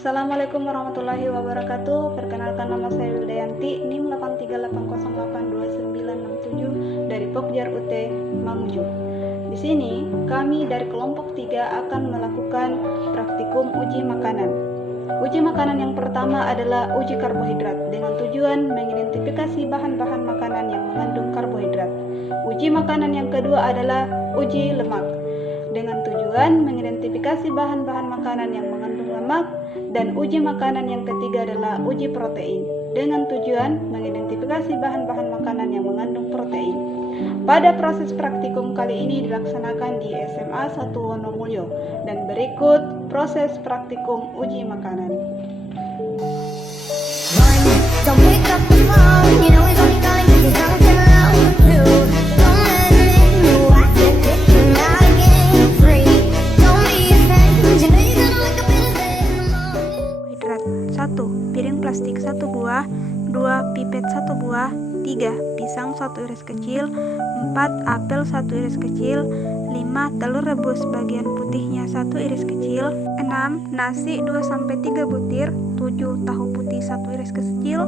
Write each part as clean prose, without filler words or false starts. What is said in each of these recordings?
Assalamualaikum warahmatullahi wabarakatuh. Perkenalkan, nama saya Widayanti, NIM 838082967 dari Pokjar UT Mamuju. Di sini kami dari kelompok 3 akan melakukan praktikum uji makanan. Uji makanan yang pertama adalah uji karbohidrat dengan tujuan mengidentifikasi bahan-bahan makanan yang mengandung karbohidrat. Uji makanan yang kedua adalah uji lemak dengan tujuan mengidentifikasi bahan-bahan makanan yang mengandung lemak. Dan uji makanan yang ketiga adalah uji protein dengan tujuan mengidentifikasi bahan-bahan makanan yang mengandung protein. Pada proses praktikum kali ini dilaksanakan di SMA 1 Wonomulyo dan berikut proses praktikum uji makanan. Piring plastik 1 buah, 2 pipet 1 buah, 3 pisang 1 iris kecil, 4 apel 1 iris kecil, 5 telur rebus bagian putihnya 1 iris kecil, 6 nasi 2-3 butir, 7 tahu putih 1 iris kecil,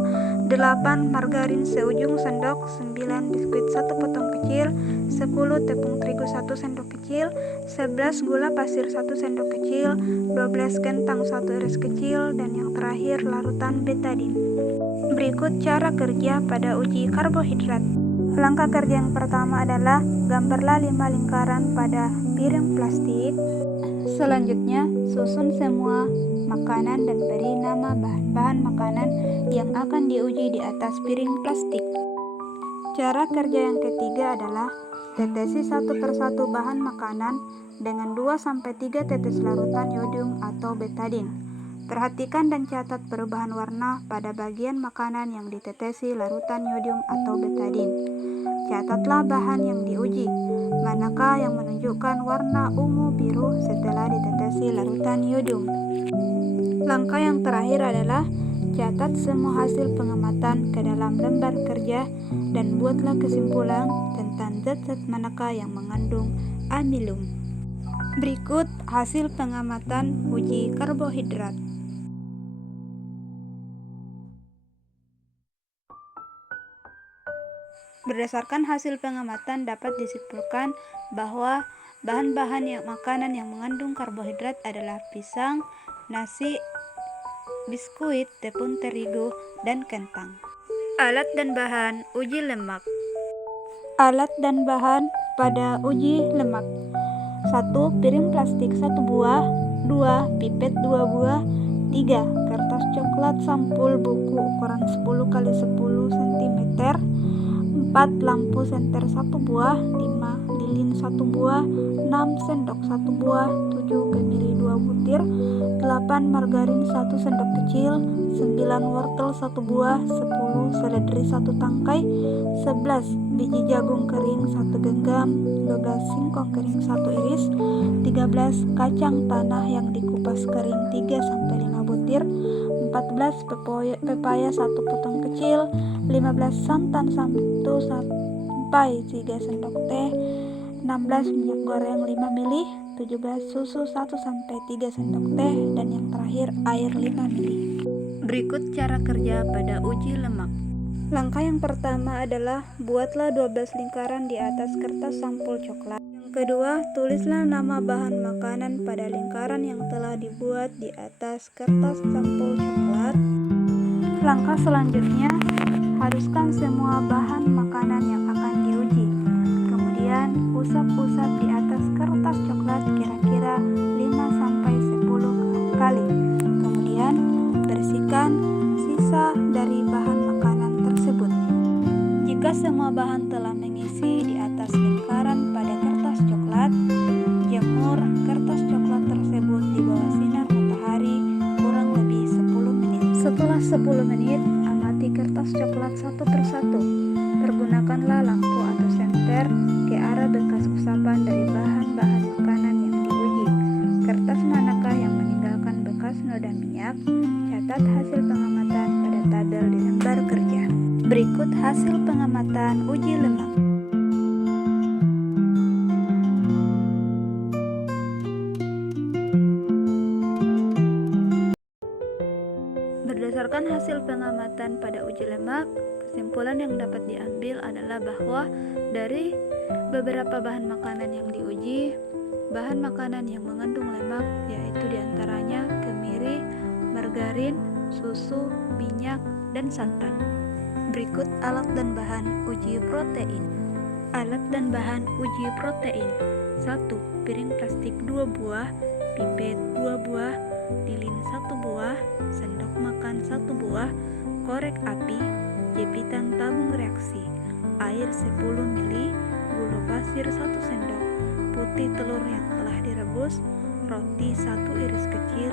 8 margarin seujung sendok, 9 biskuit 1 potong kecil, 10 tepung terigu 1 sendok kecil, 11 gula pasir 1 sendok kecil, 12 kentang 1 iris kecil, dan yang terakhir larutan betadin. Berikut cara kerja pada uji karbohidrat. Langkah kerja yang pertama adalah gambarlah 5 lingkaran pada piring plastik. Selanjutnya, susun semua makanan dan beri nama bahan-bahan makanan yang akan diuji di atas piring plastik. Cara kerja yang ketiga adalah tetesi satu persatu bahan makanan dengan 2-3 tetes larutan yodium atau betadin. Perhatikan dan catat perubahan warna pada bagian makanan yang ditetesi larutan yodium atau betadin. Catatlah bahan yang diuji, manakah yang menunjukkan warna ungu biru setelah ditetesi larutan yodium. Langkah yang terakhir adalah catat semua hasil pengamatan ke dalam lembar kerja dan buatlah kesimpulan tentang zat-zat manakah yang mengandung amilum. Berikut hasil pengamatan uji karbohidrat. Berdasarkan hasil pengamatan dapat disimpulkan bahwa bahan-bahan makanan yang mengandung karbohidrat adalah pisang, nasi, biskuit, tepung terigu, dan kentang. Alat dan bahan uji lemak. Alat dan bahan pada uji lemak: 1 piring plastik 1 buah, 2 pipet 2 buah, 3 kertas coklat sampul buku ukuran 10x10 cm, 4 lampu senter 1 buah, 5 lilin 1 buah, 6 sendok 1 buah, 7 kemiri 2 butir, 8 margarin 1 sendok kecil, 9 wortel 1 buah, 10 seledri 1 tangkai, 11 biji jagung kering 1 genggam, 12 singkong kering 1 iris, 13 kacang tanah yang dikupas kering 3-5 butir, 14 pepaya 1 potong kecil, 15 santan 1-3 sendok teh, 16 minyak goreng 5 ml, 17 susu 1-3 sendok teh, dan yang terakhir air 5 ml. Berikut cara kerja pada uji lemak. Langkah yang pertama adalah buatlah 12 lingkaran di atas kertas sampul coklat. Yang kedua, tulislah nama bahan makanan pada lingkaran yang telah dibuat di atas kertas sampul coklat. Langkah selanjutnya, haruskan semua bahan makanan yang akan diuji. Kemudian, usap-usap di atas kertas coklat kira-kira 5-10 kali. Kemudian, bersihkan sisa dari bahan makanan tersebut. Jika semua bahan telah mengisi di atas lingkaran pada kertas coklat, jemur kertas coklat tersebut di bawah sinar matahari kurang lebih 10 menit. Setelah 10 menit, amati kertas coklat satu persatu. Pergunakanlah lampu atau senter ke arah bekas usapan dari bahan-bahan makanan yang diuji. Kertas manakah yang meninggalkan bekas noda minyak? Catat hasil pengamatan pada tabel di lembar kerja. Berikut hasil pengamatan uji lemak. Berdasarkan hasil pengamatan pada uji lemak, kesimpulan yang dapat diambil adalah bahwa dari beberapa bahan makanan yang diuji, bahan makanan yang mengandung lemak yaitu diantaranya kemiri, margarin, susu, minyak, dan santan. Berikut alat dan bahan uji protein. Alat dan bahan uji protein: 1. Piring plastik 2 buah, pipet 2 buah, lilin 1 buah, sendok makan 1 buah, korek api, jepitan tabung reaksi, air 10 ml, gula pasir 1 sendok, putih telur yang telah direbus, roti 1 iris kecil,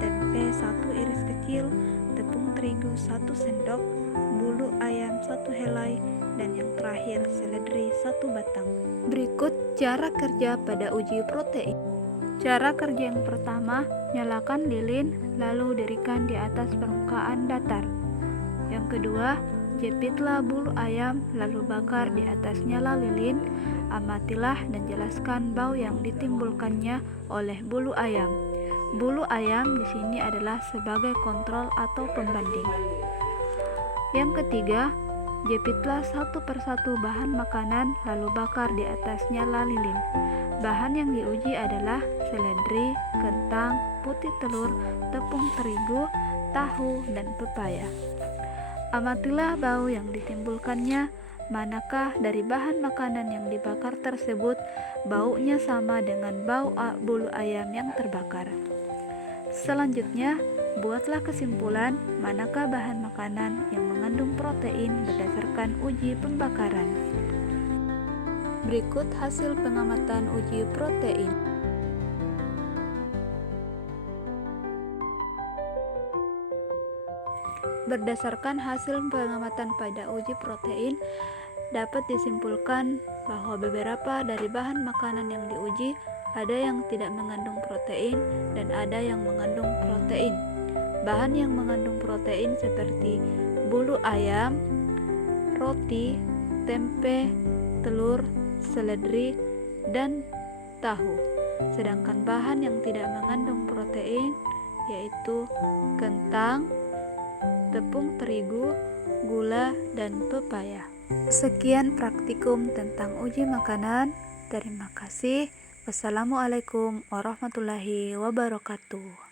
tempe 1 iris kecil, tepung terigu 1 sendok, bulu ayam 1 helai, dan yang terakhir seledri 1 batang. Berikut cara kerja pada uji protein. Cara kerja yang pertama, nyalakan lilin lalu dirikan di atas permukaan datar. Yang kedua, jepitlah bulu ayam lalu bakar di atas nyala lilin. Amatilah dan jelaskan bau yang ditimbulkannya oleh bulu ayam. Bulu ayam di sini adalah sebagai kontrol atau pembanding. Yang ketiga, jepitlah satu persatu bahan makanan lalu bakar di atas nyala lilin. Bahan yang diuji adalah seledri, kentang, putih telur, tepung terigu, tahu, dan pepaya. Amatilah bau yang ditimbulkannya. Manakah dari bahan makanan yang dibakar tersebut baunya sama dengan bau bulu ayam yang terbakar. Selanjutnya, buatlah kesimpulan manakah bahan makanan yang mengandung protein berdasarkan uji pembakaran. Berikut hasil pengamatan uji protein. Berdasarkan hasil pengamatan pada uji protein, dapat disimpulkan bahwa beberapa dari bahan makanan yang diuji ada yang tidak mengandung protein dan ada yang mengandung protein. Bahan yang mengandung protein seperti bulu ayam, roti, tempe, telur, seledri, dan tahu. Sedangkan bahan yang tidak mengandung protein yaitu kentang, tepung terigu, gula, dan pepaya. Sekian praktikum tentang uji makanan. Terima kasih. Wassalamualaikum warahmatullahi wabarakatuh.